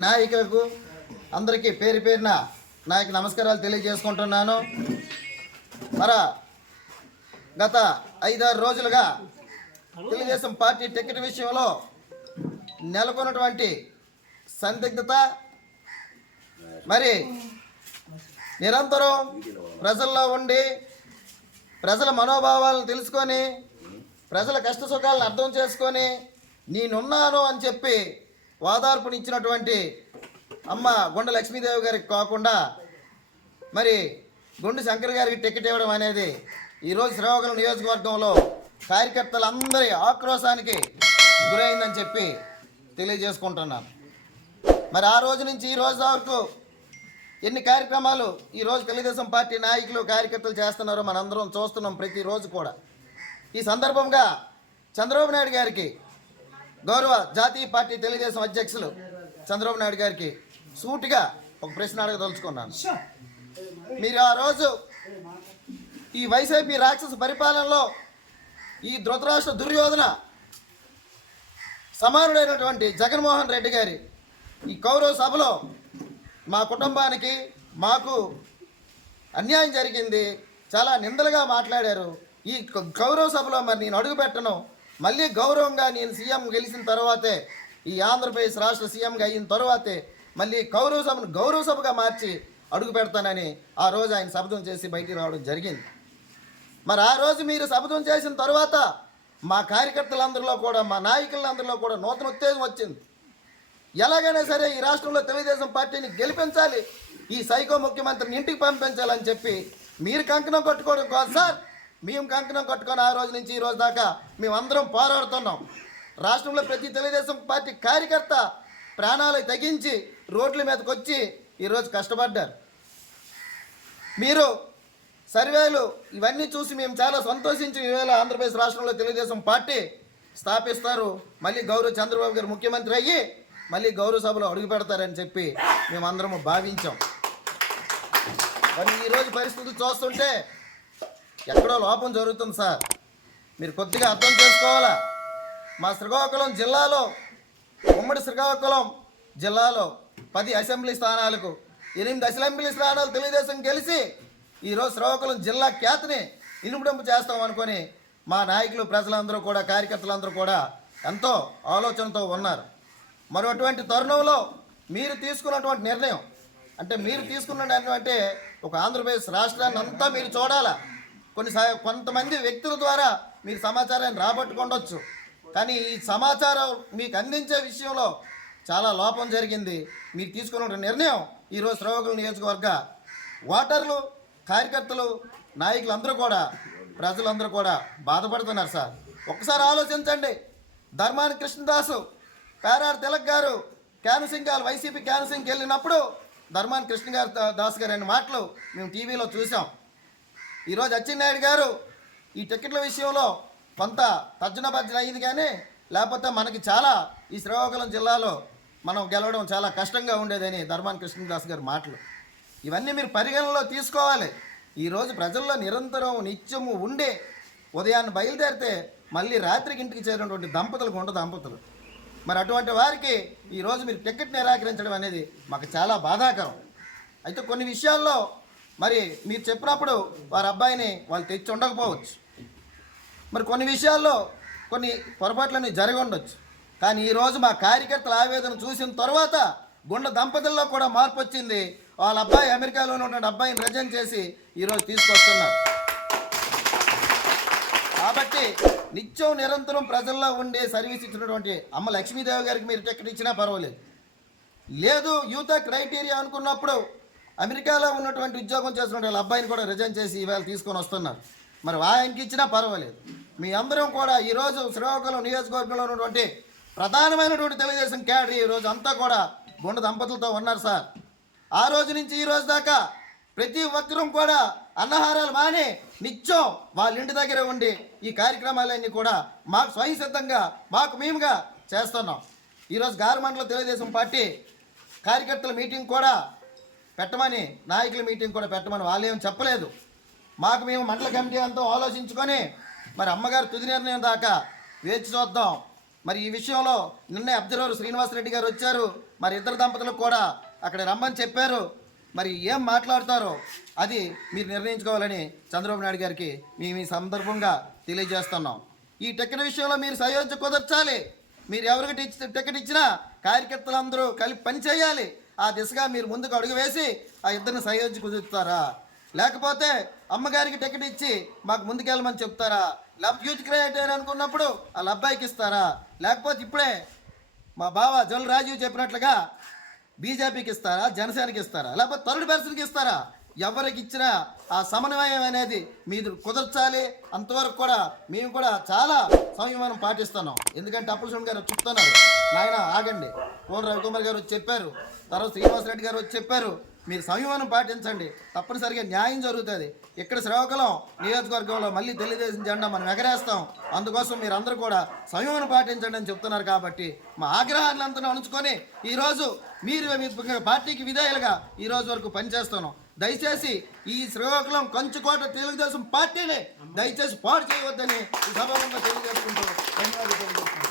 నాయకులకు అందరికీ పేరు పేరున నాయకు నమస్కారాలు తెలియజేసుకుంటున్నాను. మరి గత ఐదారు రోజులుగా తెలుగుదేశం పార్టీ టికెట్ విషయంలో నెలకొన్నటువంటి సందిగ్ధత మరి నిరంతరం ప్రజల్లో ఉండి ప్రజల మనోభావాలను తెలుసుకొని ప్రజల కష్ట సుఖాలను అర్థం చేసుకొని నేనున్నాను అని చెప్పి ఓదార్పునిచ్చినటువంటి అమ్మ గుండె లక్ష్మీదేవి గారికి కాకుండా మరి గుండు శంకర్ గారికి టికెట్ ఇవ్వడం అనేది ఈరోజు శ్రీకాకుళం నియోజకవర్గంలో కార్యకర్తలందరి ఆక్రోశానికి గురైందని చెప్పి తెలియజేసుకుంటున్నాను. మరి ఆ రోజు నుంచి ఈ రోజు వరకు ఎన్ని కార్యక్రమాలు ఈరోజు తెలుగుదేశం పార్టీ నాయకులు కార్యకర్తలు చేస్తున్నారో మనందరం చూస్తున్నాం ప్రతిరోజు కూడా. ఈ సందర్భంగా చంద్రబాబు నాయుడు గారికి గౌరవ జాతీయ పార్టీ తెలుగుదేశం అధ్యక్షులు చంద్రబాబు నాయుడు గారికి సూటిగా ఒక ప్రశ్న అడగదలుచుకున్నాను మీరు ఆ రోజు ఈ వైసీపీ రాక్షస పరిపాలనలో ఈ ధృతరాష్ట్ర దుర్యోధన సమానుడైనటువంటి జగన్మోహన్ రెడ్డి గారి ఈ కౌరవ సభలో మా కుటుంబానికి మాకు అన్యాయం జరిగింది. చాలా నిందలుగా మాట్లాడారు. ఈ కౌరవ గౌరవ సభలో మరి నేను అడుగుపెట్టను. మళ్ళీ గౌరవంగా నేను సీఎం గెలిచిన తర్వాతే ఈ ఆంధ్రప్రదేశ్ రాష్ట్ర సీఎంగా అయిన తర్వాతే మళ్ళీ గౌరవ సభను గౌరవ సభగా మార్చి అడుగు పెడతానని ఆ రోజు ఆయన శబ్దం చేసి బయటికి రావడం జరిగింది. మరి ఆ రోజు మీరు శబ్దం చేసిన తర్వాత మా కార్యకర్తలందరిలో కూడా మా నాయకులందరిలో కూడా నూతన ఉత్తేజం వచ్చింది. ఎలాగైనా సరే ఈ రాష్ట్రంలో తెలుగుదేశం పార్టీని గెలిపించాలి ఈ సైకో ముఖ్యమంత్రిని ఇంటికి పంపించాలని చెప్పి మీరు కంకణం కట్టుకోవడం కాదు సార్. మేము కంకణం కట్టుకొని ఆ రోజు నుంచి ఈ రోజు దాకా మేమందరం పోరాడుతున్నాం. రాష్ట్రంలో ప్రతి తెలుగుదేశం పార్టీ కార్యకర్త ప్రాణాలు తగ్గించి రోడ్ల మీదకి వచ్చి ఈరోజు కష్టపడ్డారు. మీరు సర్వేలు ఇవన్నీ చూసి మేము చాలా సంతోషించి ఈవేళ ఆంధ్రప్రదేశ్ రాష్ట్రంలో తెలుగుదేశం పార్టీ స్థాపిస్తారు. మళ్ళీ గౌరవ చంద్రబాబు గారు ముఖ్యమంత్రి అయ్యి మళ్ళీ గౌరవ సభలో అడుగు పెడతారని చెప్పి మేమందరము భావించాం. మరి ఈరోజు పరిస్థితులు చూస్తుంటే ఎక్కడో లోపం జరుగుతుంది సార్. మీరు కొద్దిగా అర్థం చేసుకోవాలా? మా శ్రీకాకుళం జిల్లాలో ఉమ్మడి శ్రీకాకుళం జిల్లాలో పది అసెంబ్లీ స్థానాలకు ఎనిమిది అసెంబ్లీ స్థానాలు తెలుగుదేశం గెలిచి ఈరోజు శ్రీకాకుళం జిల్లా ఖ్యాతిని ఇనుముడింపు చేస్తాం అనుకొని మా నాయకులు ప్రజలందరూ కూడా కార్యకర్తలందరూ కూడా ఎంతో ఆలోచనతో ఉన్నారు. మరి అటువంటి తరుణంలో మీరు తీసుకున్నటువంటి నిర్ణయం అంటే మీరు తీసుకున్నటువంటి ఒక ఆంధ్రప్రదేశ్ రాష్ట్రాన్ని అంతా మీరు చూడాలా? కొన్ని సా- కొంతమంది వ్యక్తుల ద్వారా మీరు సమాచారాన్ని రాబట్టుకుండొచ్చు. కానీ ఈ సమాచారం మీకు అందించే విషయంలో చాలా లోపం జరిగింది. మీరు తీసుకున్న నిర్ణయం ఈరోజు శ్రవకుల నియోజకవర్గ ఓటర్లు కార్యకర్తలు నాయకులు అందరూ కూడా ప్రజలందరూ కూడా బాధపడుతున్నారు సార్. ఒక్కసారి ఆలోచించండి. ధర్మాని కృష్ణదాసు పేరార్ తిలక్ గారు క్యాన్సింగ్ గారు వైసీపీ క్యాన్సింగ్కి వెళ్ళినప్పుడు ధర్మాని కృష్ణ గారు దాస్ గారు అనే మాటలు మేము టీవీలో చూసాం. ఈరోజు అచ్చెన్నాయుడు గారు ఈ టికెట్ల విషయంలో కొంత తర్జన భర్జన అయింది కానీ లేకపోతే మనకి చాలా ఈ శ్రీకాకుళం జిల్లాలో మనం గెలవడం చాలా కష్టంగా ఉండేదని ధర్మాన్ కృష్ణదాస్ గారి మాటలు. ఇవన్నీ మీరు పరిగణనలో తీసుకోవాలి. ఈరోజు ప్రజల్లో నిరంతరం నిత్యము ఉండే ఉదయాన్ని బయలుదేరితే మళ్ళీ రాత్రికి ఇంటికి చేరినటువంటి దంపతులు ఉండదు దంపతులు. మరి అటువంటి వారికి ఈరోజు మీరు టికెట్ నిరాకరించడం అనేది మాకు చాలా బాధాకరం. అయితే కొన్ని విషయాల్లో మరి మీరు చెప్పినప్పుడు వారి అబ్బాయిని వాళ్ళు తెచ్చి ఉండకపోవచ్చు. మరి కొన్ని విషయాల్లో కొన్ని పొరపాట్లన్నీ జరిగి ఉండొచ్చు. కానీ ఈరోజు మా కార్యకర్తల ఆవేదన చూసిన తర్వాత గుండె దంపతుల్లో కూడా మార్పు వచ్చింది. వాళ్ళ అబ్బాయి అమెరికాలో ఉన్నటువంటి అబ్బాయిని రజన్ చేసి ఈరోజు తీసుకొస్తున్నారు. కాబట్టి నిత్యం నిరంతరం ప్రజల్లో ఉండే సర్వీస్ ఇచ్చినటువంటి అమ్మ లక్ష్మీదేవి గారికి మీరు టికెట్ ఇచ్చినా పర్వాలేదు. లేదు యూత క్రైటీరియా అనుకున్నప్పుడు అమెరికాలో ఉన్నటువంటి ఉద్యోగం చేస్తున్న వాళ్ళ అబ్బాయిని కూడా రిజైన్ చేసి ఇవాళ తీసుకొని వస్తున్నారు. మరి ఆయనకి ఇచ్చినా పర్వాలేదు. మీ అందరం కూడా ఈరోజు శ్రీకాకుళం నియోజకవర్గంలో ఉన్నటువంటి ప్రధానమైనటువంటి తెలుగుదేశం క్యాడర్ ఈరోజు అంతా కూడా గుండె దంపతులతో ఉన్నారు సార్. ఆ రోజు నుంచి ఈ రోజు దాకా ప్రతి ఒక్కరూ కూడా అన్నహారాలు మాని నిత్యం వాళ్ళ ఇంటి దగ్గర ఉండి ఈ కార్యక్రమాలన్నీ కూడా మాకు స్వయం సిద్ధంగా మాకు మేముగా చేస్తున్నాం. ఈరోజు గారమండల తెలుగుదేశం పార్టీ కార్యకర్తల మీటింగ్ కూడా పెట్టమని నాయకుల మీటింగ్ కూడా పెట్టమని వాళ్ళు ఏం చెప్పలేదు. మాకు మేము మండల కమిటీ అంతా ఆలోచించుకొని మరి అమ్మగారు తుది నిర్ణయం దాకా వేచి చూద్దాం. మరి ఈ విషయంలో నిన్నే అబ్జర్వర్ శ్రీనివాసరెడ్డి గారు వచ్చారు. మరి ఇద్దరు దంపతులకు కూడా అక్కడ రమ్మని చెప్పారు. మరి ఏం మాట్లాడతారో అది మీరు నిర్ణయించుకోవాలని చంద్రబాబు నాయుడు గారికి మేము ఈ సందర్భంగా తెలియజేస్తున్నాం. ఈ టికెట్ విషయంలో మీరు సయోధ్య కుదర్చాలి. మీరు ఎవరికి టికెట్ ఇచ్చినా కార్యకర్తలందరూ కలిపి పని చేయాలి. ఆ దిశగా మీరు ముందుకు అడుగు వేసి ఆ ఇద్దరిని సయోధ్య కుదురుతారా లేకపోతే అమ్మగారికి టికెట్ ఇచ్చి మాకు ముందుకెళ్ళమని చెప్తారా? లవ్ యూత్ క్రియేటర్ అనుకున్నప్పుడు వాళ్ళ అబ్బాయికి ఇస్తారా? లేకపోతే ఇప్పుడే మా బావ జల్ రాజీవ్ చెప్పినట్లుగా బీజేపీకి ఇస్తారా? జనసేనకి ఇస్తారా? లేకపోతే తరుడు పెర్సన్కి ఇస్తారా? ఎవరికి ఇచ్చిన ఆ సమన్వయం అనేది మీరు కుదర్చాలి. అంతవరకు కూడా మేము కూడా చాలా సంయమనం పాటిస్తున్నాం. ఎందుకంటే అప్పులస్వామి గారు చెప్తున్నారు. నాయన ఆగండి. కోన రవికుమార్ గారు వచ్చి చెప్పారు. తర్వాత శ్రీనివాసరెడ్డి గారు వచ్చి చెప్పారు. మీరు సంయమనం పాటించండి. తప్పనిసరిగా న్యాయం జరుగుతుంది. ఇక్కడ శ్రీకాకుళం నియోజకవర్గంలో మళ్ళీ తెలుగుదేశం జెండా మనం ఎగరేస్తాం. అందుకోసం మీరు అందరూ కూడా సంయమనం పాటించండి అని చెప్తున్నారు కాబట్టి మా ఆగ్రహాన్ని అంతా అణుచుకొని ఈరోజు మీరు మీ పార్టీకి విధేయులుగా ఈ రోజు వరకు పనిచేస్తున్నాం. దయచేసి ఈ శ్రీకాకుళం కంచుకోట తెలుగుదేశం పార్టీని దయచేసి పాటు చేయవద్దని ఈ సభాముఖంగా తెలియజేసుకుంటూ ధన్యవాదాలు